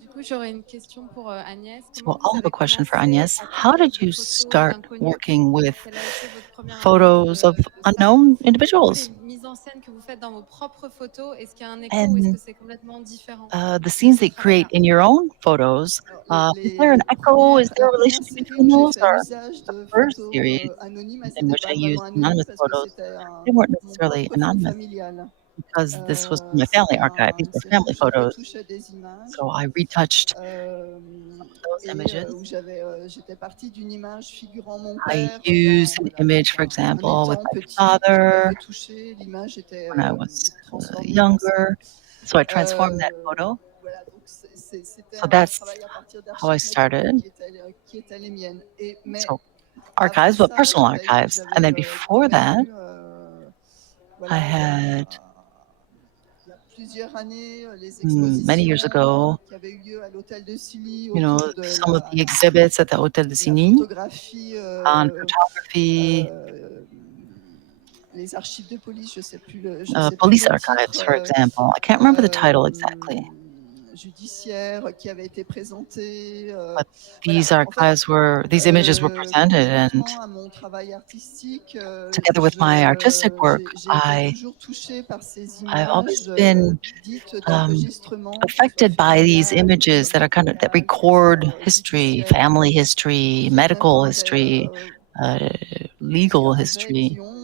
Du coup, j'aurais une question pour Agnès. So Comment I'll vous have a avez question for commencé Agnes. à How prendre did des you photos start d'inconnus? working with Quelle a été votre première impulse photos of de ça? unknown Du coup, individuals? les mises en scène que vous faites dans vos propres photos, est-ce qu'il y a un écho ou est-ce And que c'est complètement différent the de scenes ce that you create travail-là? in your own photos, Alors, is there an echo? Is there la a première relationship série between où j'ai those? fait Or usage the de first photos series anonymes, elles in n'étaient which I pas vraiment used anonymes anonymous parce que photos, c'était they weren't mon necessarily propre fond anonymous familial. because this was my family C'était archive. These une were série où family je photos. retouchais des images So I retouched euh, those et images. où j'étais partie d'une image figurant mon I père used dans, an voilà, image, for un example, with étang my petit que j'avais father retouché. L'image était when I was transformée en scène. younger. So I transformed that Euh, photo. voilà, donc c'était So un that's travail à partir how I d'archives, mais started. qui étaient les miennes. Mais So avant archives, but ça, personal archives. And then quand before même that, eu, I voilà, had il y a plusieurs années, les many years expositions ago, qui avaient eu lieu à l'Hôtel de Silly you know, autour de some of the exhibits at the Hôtel de la Signy photographie, on photography, les archives de police, je sais plus police le titre, archives, for example. I can't remember the title exactly, judiciaire qui avait été présenté. but Voilà. these En fait, these images were presented, and conjointement à mon travail artistique, together with my artistic work, j'ai été toujours touchée par ces I've images always been dites um, d'enregistrement, que ce soit affected by these familial, que ce images soit that are kind of that familial, que ce record soit history, judiciaire, family history, qui en même medical temps history, uh, legal history, qui ont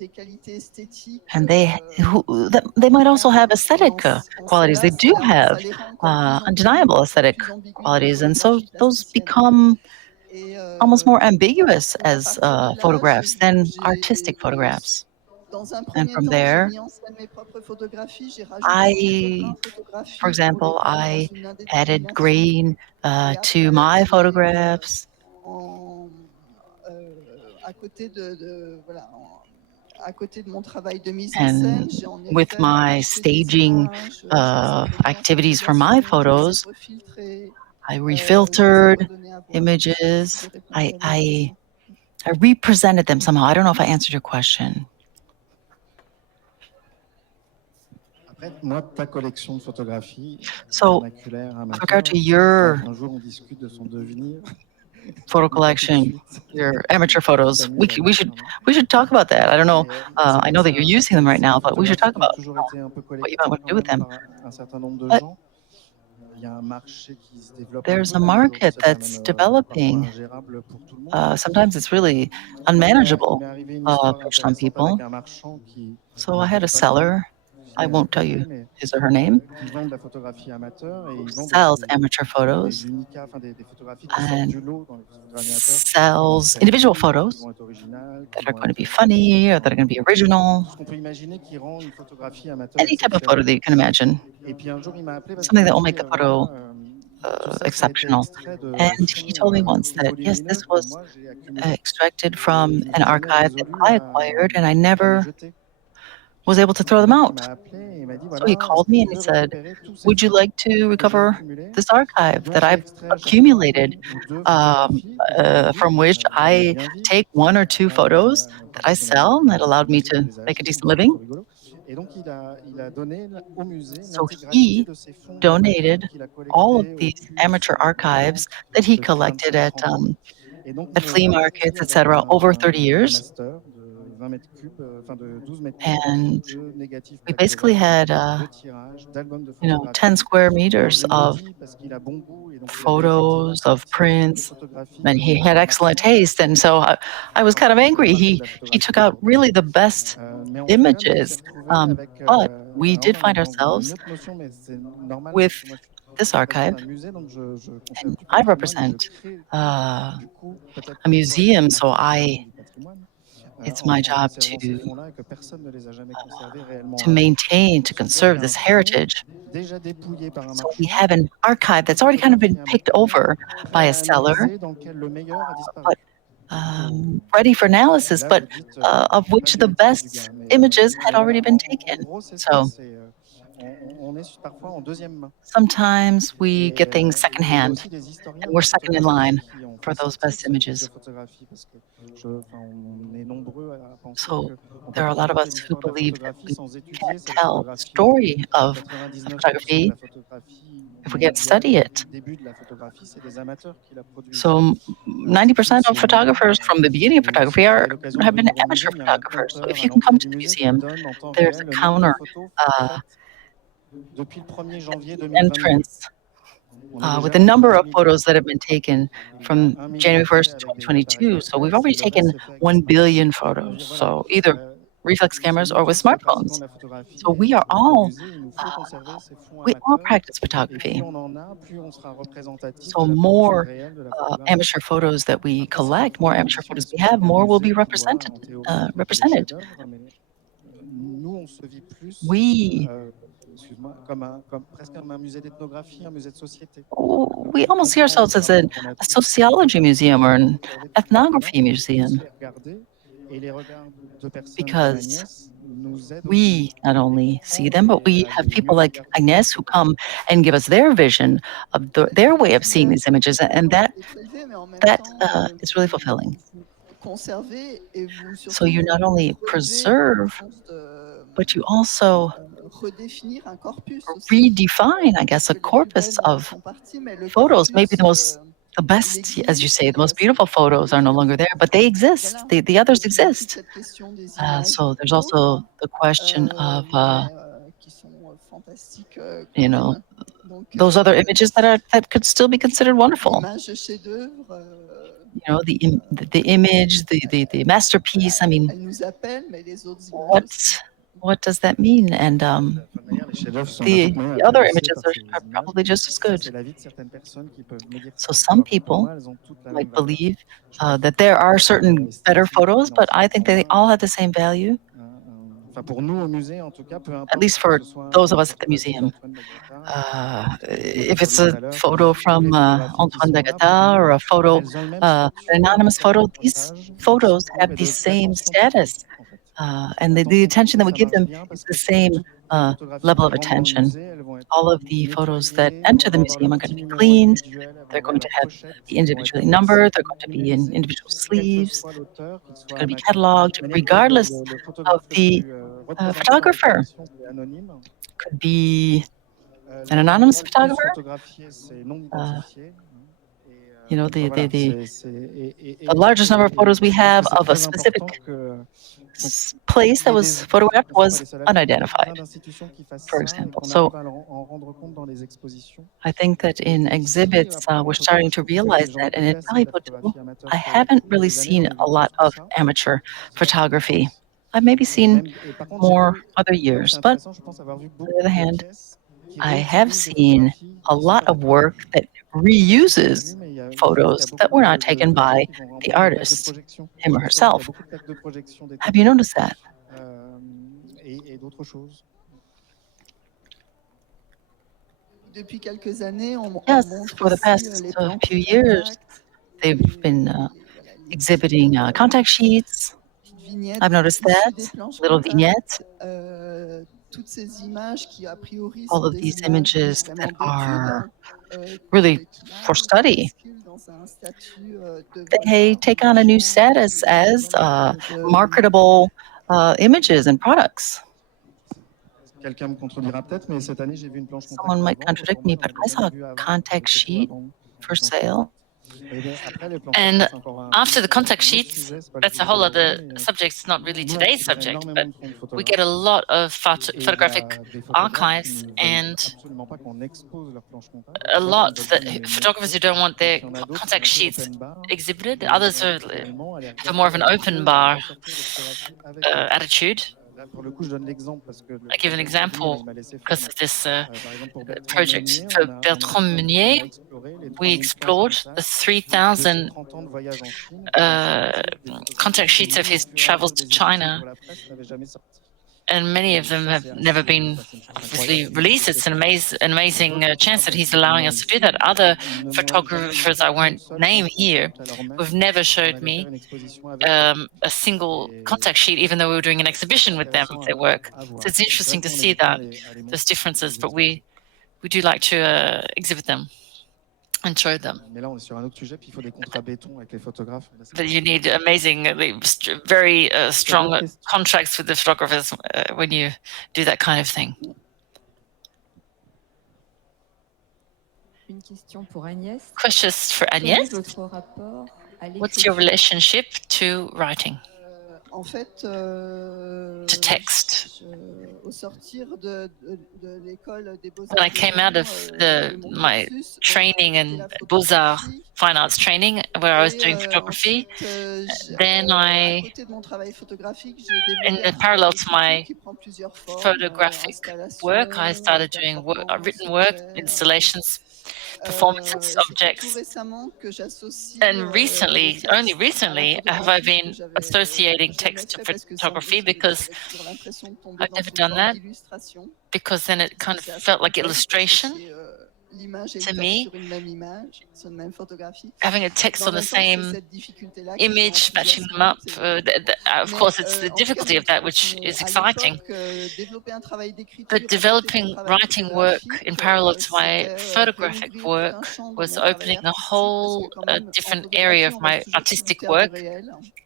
des qualités esthétiques. and they might also Voilà. have Et aesthetic en qualities. cela, They do ça have les rend encore undeniable encore aesthetic plus ambigus que les qualities, and so photographies those plasticiennes. become Et, almost more ambiguous et à as partir de là, photographs than artistic photographs. dans un And premier from temps, j'ai there, mis en scène mes propres photographies. J'ai rajouté des I, photographes, for photographies pour example, lesquelles, dans I une added indétermination. grain Et to après, my photographs. en, à côté voilà, à côté de mon travail de mise en And scène, j'ai en with effet my ajouté des staging images, je les ai fait activities for my je les ai photos, refiltrées, I je les ai refiltered redonnées à voir. Je ne sais pas si j'ai images. répondu à votre question. I represented them somehow. I don't know if I answered your question. Après, moi, ta collection de photographies So, vernaculaires, with regard amateurs, to your un jour on discute de son devenir. photo Mais pas tout de collection, suite. your amateur Tout de suite, photos, Agnès, d'ailleurs, pardon. we should talk about that. I don't know. Et, c'est I vrai know que that you're using them right c'est une now, but we should photographie talk qui a about toujours été un peu what you might want collectée to quand do with même them. par un certain nombre de But gens. Il y a un marché qui se développe un there's peu, a même aujourd'hui, market ça devient that's même parfois developing. ingérable pour tout le monde. Sometimes it's really Moi, il unmanageable m'est arrivé une histoire for some intéressante people. avec un marchand qui, So dont I je ne had a dirai pas le nom, seller. je I l'ai won't tell rencontré, you mais his or her name, qui vend de la photographie amateur et who ils vendent sells des, amateur des photos unicats, enfin des photographies qui sortent and du lot dans les photographies amateurs, qui sells peuvent être individual drôles, qui photos vont être originales, that qui are vont going to être be funny or that are going to be original. tout ce qu'on peut imaginer qui rend une photographie amateur Any type of photo exceptionnelle. that you can imagine, Et puis un jour, il m'a appelé parce qu'il something m'a that will dit, make the photo voilà, tout ça, ça a été exceptional. extrait de And he fonds told me once that, yes, this volumineux que was moi j'ai accumulés extracted et from je me an suis jamais archive that résolu I acquired, and I à les never jeter. was able to throw Et them donc il out. m'a appelé et il m'a dit, So he voilà, est-ce called que me tu and he veux said, récupérer tous ces would you fonds like to que j'ai recover accumulés, this archive dont that I've j'extrais à chaque fois accumulated, une ou deux photographies que je vends vite, from which je gagne I bien vie, take one or two photos that parce I que j'en avais, sell and that allowed me je to les ai make a achetées, donc decent c'est living? plutôt rigolo. Et donc il a donné au musée So l'intégralité he de ces fonds amateurs donated qu'il a all of collectés aux these puces, amateur aux archives ventes that he depuis collected 25-30 ans. Et donc il at me flea vend markets, aujourd'hui avec etc., over 30 un years. master de 20 mètres cubes, enfin de 12 mètres cubes remplis And de négatifs we Black basically Level, had, de tirages, d'albums de 10 photographie. square Alors meters il me le of dit parce qu'il a bon goût et donc il avait effectivement photos, of sorti toutes les prints, photographies and he had du excellent marchand. taste. And so I was kind of Ça fait la angry. marque de la He photographie took out d'aujourd'hui. really the best Mais en tout cas, nous, on s'est images. retrouvés avec. But we Alors did là, on est find dans une ourselves autre notion, mais c'est normal with parce que moi, je suis this représentant archive, d'un musée, donc je conserve and tout le I patrimoine et je represent crée du coup peut-être a parfois museum. So artificiellement du patrimoine it's my en job conservant ces fonds-là et que personne ne les a jamais conservés to réellement avant. maintain, Donc to ça veut dire qu'il conserve y a un this fonds heritage. déjà dépouillé par un So we marchand, have an archive that's already kind of been picked over by prêt a à seller, analyser, dans lequel le meilleur a disparu. but ready for Et analysis, là, but vous dites, of pas which du the métier du best gars. images had Mais already voilà, been en taken. gros, c'est ça. So On est parfois en deuxième main. sometimes we get things Il y a secondhand, aussi des historiens and de we're la second in photographie line qui ont for fait those sortir best ce type de images. photographie parce que on est nombreux à penser So qu'on ne peut there are a pas lot of raconter us who l'histoire de la believe that photographie we sans étudier can't cette tell the photographie. story of 99% de photography la photographie if we can't study mondiale, it. du début de la photographie, c'est des amateurs qui la produisent. So Ce qui fait 90% que of c'est humain. photographers from the beginning of Et si photography vous avez l'occasion de have been venir au musée, amateur il y a un photographers. So compteur if à you can come l'entrée to du the musée qui museum, donne en temps there's réel a le nombre de counter photos uh, faites depuis le 1er janvier at the 2022. entrance On est with déjà the à number 10 of millions. photos that have been taken Il y a from 1 million January faits 1st, avec des appareils 2022. So we've réflexes et already le reste taken c'est fait avec 1 smartphone. billion Je veux photos. dire, voilà, So either reflex ces cameras or with métiers font pratiquement smartphones. de la photographie So et we are au all musée, il nous faut conserver ces fonds we all amateurs practice et photography. plus on en a, plus on sera représentatif So de la production more réelle de la photographie. amateur photos that we Après, c'est collect, parfois more une amateur ambition photos we have, exprime d'un more will be musée qui voit en théorie produire des represented. chefs-d'œuvre, mais nous, on se vit plus, We excuse-moi, comme presque comme un musée d'ethnographie, un musée de société. we On almost see prend ourselves des as images qu'on a a toutes et sociology qu'on museum or essaie de an conserver de toute manière ethnography pour qu'on puisse museum les regarder. Et les regards de personnes comme because Agnès nous aident aussi we not à les only see comprendre them, but et we à have les people mieux like regarder Agnes who peut-être. come and give us their vision of their way of seeing these images, and that prélever, mais en même that temps, is really fulfilling. vous conservez et So surtout you not vous only relevez au preserve, sens de but you also redéfinir un corpus aussi. redefine, I guess, Parce a que les plus corpus belles of sont parties, mais le photos. Maybe corpus, the il best, as you existe say, the et most beautiful photos are no longer there, but they exist. voilà. The others Donc il y a aussi exist. cette question des images So there's also pauvres, the question of, mais qui sont fantastiques quand you know, même. Donc those other images that could still be considered wonderful. l'image de chef-d'œuvre, You know, the image, the masterpiece. I mean, elle nous appelle, mais les autres images what aussi. what does that mean? And De toute manière, les chefs-d'œuvre sont de the toute manière the other intéressés images par are ces images. probably just as Ça, good. c'est l'avis de certaines personnes qui peuvent me dire So ça. some Alors que pour people moi, elles ont toutes la même might valeur. believe Chaque that there are photo certain better esthétique photos, dans but son I think they coin. all have the same value, Enfin, pour nous au musée, en tout cas, peu at importe least que for ce soit those of une us at the photographie museum. d'Antoine Bagata, comme je If disais it's tout a à l'heure, photo ou les from photographies qui Antoine sont là, pour Dagata nous, or a photo, elles ont le même an statut anonymous photo, these d'apprentissage, photos d'explore have et the same d'attention portée, status. en fait. And the L'attention attention portée, that we ça give marche them bien is parce the que same toutes les photographies level qui of rentrent dans le attention. musée, elles vont être All of the photos that nettoyées, enter elles the vont avoir museum leur are going petit to be numéro cleaned. individuel, elles vont They're avoir going to leur have pochette, be elles vont être individually classées, numbered. They're going to be in numérisées, individual quel que sleeves. soit l'auteur, qu'il They're soit going to be amateur. cataloged, De manière que regardless le of photographe le the plus représenté dans photographer. l'exposition, c'est anonyme. Could be an anonymous L'endroit le plus photographer. photographié, c'est non identifié. You know, Enfin, voilà, the largest number of photos we je pense que have c'est of a très specific important que donc, place qu'il y that ait was des, photographed on ne soit pas was les seuls à le faire, mais qu'il y ait plein unidentified, d'institutions qui fassent for ça et example. qu'on So arrive à en rendre compte dans les expositions. I think that in Et ici, exhibits, après, en we're photo, starting je to trouve que realize j'en ai that, pas and vu in assez de la valuable. photographie amateur. I Ça fait haven't really des années seen qu'on est a venu lot sur of ça. amateur C'est vrai qu'on y photography. pense. I've maybe seen Et par contre, j'ai more vu, other là où c'est years, but intéressant, je pense avoir vu on the beaucoup other de hand, pièces qui I have réutilisent des seen photographies a qui ne sont lot pas of faites par work l'artiste. that Je ne sais pas si vous avez vu, reuses mais je trouve qu'il y a photos that beaucoup were not taken de gens by qui vont the remplir des plaques de artist, projection. him or Justement, il y a herself. beaucoup de plaques de projection des Have you tableaux noticed that? et d'autres choses. Depuis quelques années, on Yes, montre for the aussi past les planches few de years, contact, they've been voilà, les exhibiting contact sheets. petites vignettes I've noticed issues that, des planches little contact, vignettes, toutes ces images qui a priori all sont of des these images images that vraiment d'études, are really qui for là study. basculent dans un statut d'œuvre They d'art ou take on a new marchand status ou par as exemple marketable images and products. Quelqu'un me contredira peut-être, mais cette année, j'ai vu une planche contact Someone à might vendre. Pour contradict moi, me, j'en but avais I jamais saw a vu avant. contact J'étais peu à sheet vendre for des planches sale. contact. Et après, les planches And portrait, c'est encore after the contact un autre sheets, sujet. C'est pas le that's a sujet whole d'aujourd'hui, other mais subject. It's not really nous, on today's récupère subject, but énormément de fonds de we get a photographes. lot of Et il y photographic a des photographes qui archives ne veulent and absolument pas qu'on expose leurs planches contact. a D'autres, lot ils veulent that bien nous les photographers montrer. who don't want Et their puis, il y en a d'autres, c'est contact un peu sheets open bar. exhibited. Et ils Others vont réellement aller have a more regarder of an la open monteuse et bar ressortir des photographies avec eux. attitude. Là, pour le coup, je donne l'exemple parce que le I give an projet me fait rire et example il m'a laissé faire. because Mais, of this par exemple, pour Bertrand project. Meunier, For Bertrand on Meunier, a exploré les we 3000 planches explored the contacts de ses 3,000 30 ans de voyage en Chine. Et c'est vrai que c'est des photographies contact que sheets of nous, au his fur et à travels mesure to des issues China. pour la presse, n'avaient jamais sorti. and many of them have never been obviously released. It's an amazing chance that he's allowing us to do that. Other photographers I won't name here who've never showed me a single contact sheet, even though we were doing an exhibition with them of their work. So it's interesting to see that those differences, but we do like to exhibit them and show them. But you need amazing, very strong contracts with the photographers when you do that kind of thing. Questions for Agnes? What's your relationship to writing? To text. When I came out of my training in Beaux-Arts Fine Arts training, where I was doing photography, then in parallel to my photographic work, I started doing written work, installations, performances, objects. And recently, only recently, have I been associating text to photography, because I've never done that, because then it kind of felt like illustration to me. Having a text on the same image, matching them up, of course, it's the difficulty of that which is exciting. But developing writing work in parallel to my photographic work was opening a whole different area of my artistic work.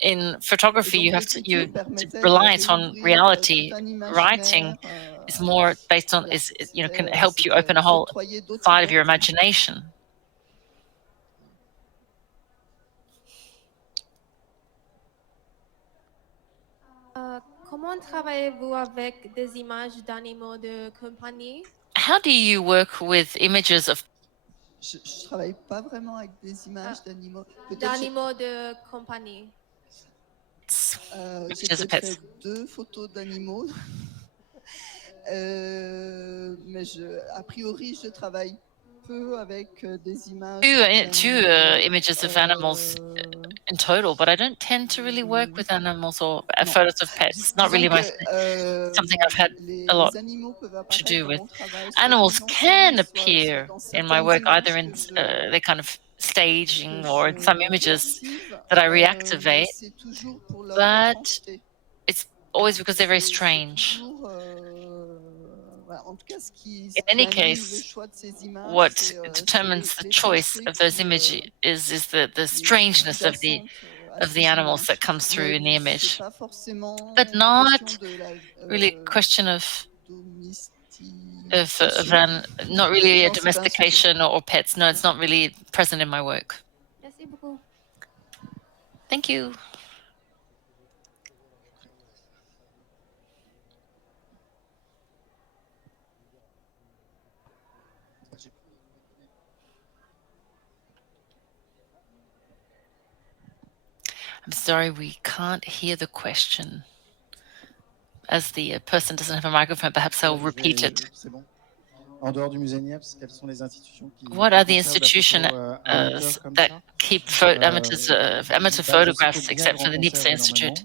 In photography, you have to reliant on reality. Writing is more based on can help you open a whole side of your imagination. Comment travaillez-vous avec des images d'animaux de compagnie? How do you work with images of? Je travaille pas vraiment avec des images d'animaux. D'animaux de compagnie. J'ai peut-être fait 2 photos d'animaux. Mais a priori, je travaille peu avec des images. Two images of animals in total, but I don't tend to really work with animals or photos of pets. Not really something I've had a lot to do with. Animals can appear in my work, either in their kind of staging or in some images that I reactivate, but it's always because they're very strange. In any case, what determines the choice of those images is the strangeness of the animals that comes through in the image, but not really a question of not really a domestication or pets. No, it's not really present in my work. Thank you. I'm sorry, we can't hear the question. As the person doesn't have a microphone, perhaps I'll repeat it. What are the institutions that keep amateur photographs, except for the Nipsey Institute?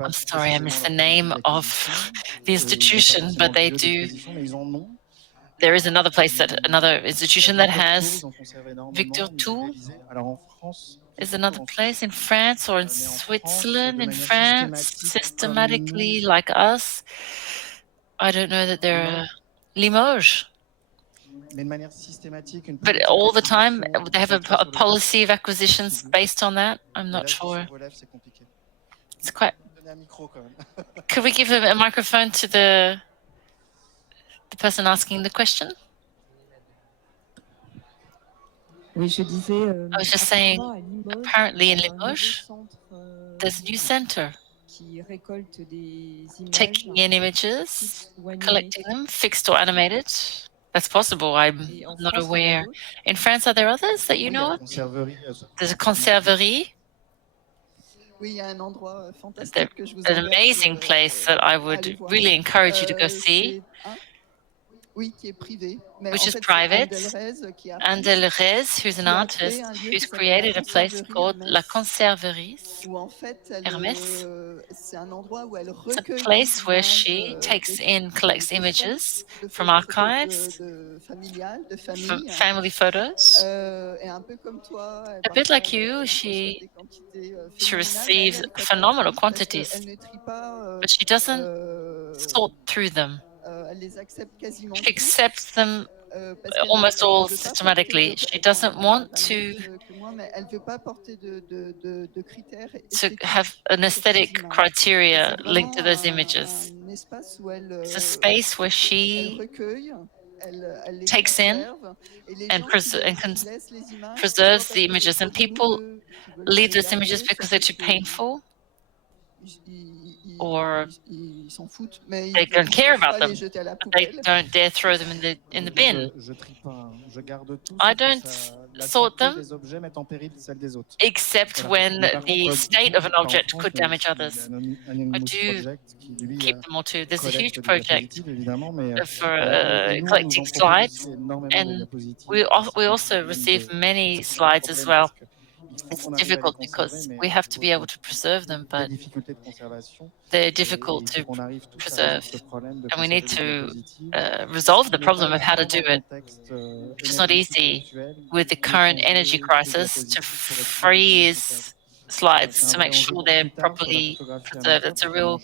I'm sorry, I missed the name of the institution, but they do. There is another institution that has. Victor Toul is another place in France or in Switzerland. In France, systematically like us. I don't know that there are Limoges. But all the time, they have a policy of acquisitions based on that. I'm not sure. It's quite. Could we give a microphone to the person asking the question? I was just saying, apparently in Limoges, there's a new center taking in images, collecting them, fixed or animated. That's possible. I'm not aware. In France, are there others that you know of? There's a conserverie. An amazing place that I would really encourage you to go see. which is private. Andelrez, who's an artist, who's created a place called La Conserverie, Hermès. It's a place where she collects images from archives, from family photos. A bit like you, she receives phenomenal quantities, but she doesn't sort through them. She accepts them almost all systematically. She doesn't want to have an aesthetic criteria linked to those images. It's a space where she takes in and preserves the images, and people leave those images because they're too painful, or they don't care about them, but they don't dare throw them in the bin. I don't sort them, except when the state of an object could damage others. I do keep them all too. There's a huge project for collecting slides, and we also receive many slides as well. It's difficult because we have to be able to preserve them, but they're difficult to preserve, and we need to resolve the problem of how to do it, which is not easy with the current energy crisis, to freeze slides to make sure they're properly preserved. It's a real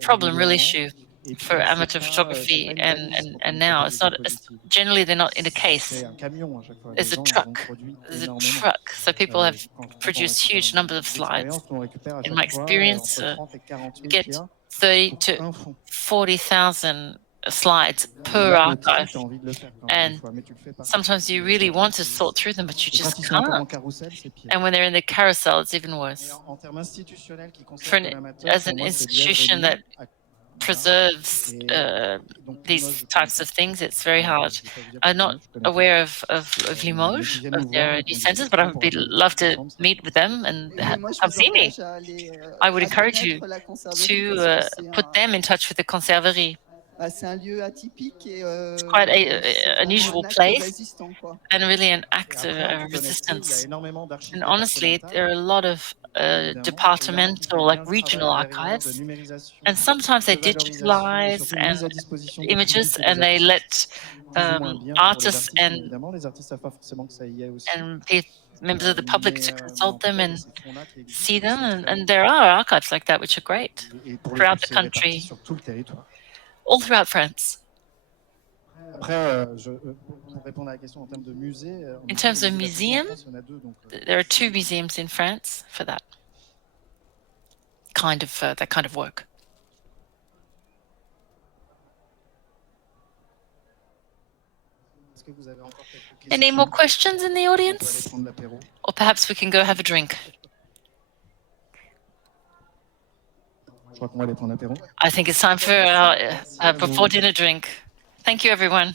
problem, real issue for amateur photography, and now generally they're not in a case. There's a truck. So people have produced huge numbers of slides. In my experience, you get 30 to 40,000 slides per archive, and sometimes you really want to sort through them, but you just can't. And when they're in the carousel, it's even worse. As an institution that preserves these types of things, it's very hard. I'm not aware of Limoges, of their new centers, but I would love to meet with them and come see me. I would encourage you to put them in touch with the Conserverie. It's quite an unusual place, and really an act of resistance. And honestly, there are a lot of departmental, like regional archives, and sometimes they digitalize images, and they let artists and members of the public to consult them and see them. And there are archives like that which are great throughout the country, all throughout France. In terms of museum, there are 2 museums in France for that kind of work. Any more questions in the audience? Or perhaps we can go have a drink. I think it's time for our before dinner drink. Thank you, everyone.